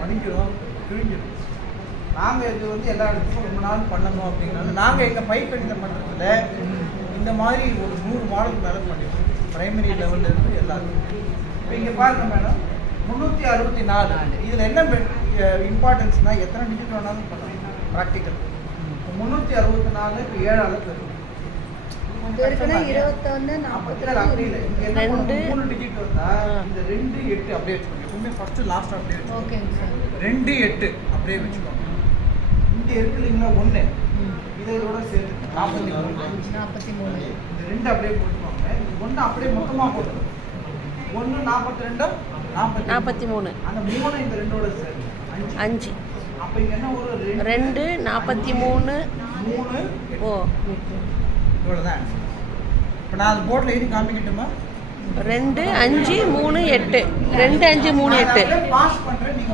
மடிஞ்சிடும், கிழிஞ்சிடும். நாங்கள் இது வந்து எல்லா இடத்துக்கும் ரொம்ப நாள் பண்ணணும் அப்படிங்கிறது நாங்கள் எங்கள் பைக்கணிதம் பண்ணுறதுல இந்த மாதிரி ஒரு 100 மாடல் மேலே பண்ணிடுவோம். ப்ரைமரி லெவலில் இருந்து எல்லாத்துக்கும். இப்போ இங்கே பாருங்கள் மேடம், 364. இதில் என்ன இம்பார்ட்டன்ஸ்னால் எத்தனை டிஜிட் வேணாலும் பண்ணலாம் ப்ராக்டிக்கல். 364 இப்போ 7ஆல் பெருக்கும். அப்படி இல்லை, இங்கே என்ன 3 டிஜிட் வந்தால் இந்த 2 8 அப்படியே வச்சுக்கோங்க. எப்பவுமே ஃபஸ்ட்டு லாஸ்ட் அப்படியே வச்சுக்கோங்க. 2 8 அப்படியே வச்சுக்கோங்க. இங்கே இருக்கு இல்லைங்களா 1, இதோட சேர்த்து 43. இந்த 2 அப்படியே போட்டுக்கோங்க. 1 அப்படியே மொத்தமாக போட்டுருங்க. 1 42 43. அந்த 3 இந்த 2ஓட சேர்த்து 5. அப்போ இங்கே என்ன ஒரு 2 43 3 ஓ இவ்வளோதான். இப்போ நான் அது போர்டில் எழுதி காமிக்கட்டுமா? 2 5 3 8 2 5 3 8 பாஸ் பண்ணுறேன். நீங்கள்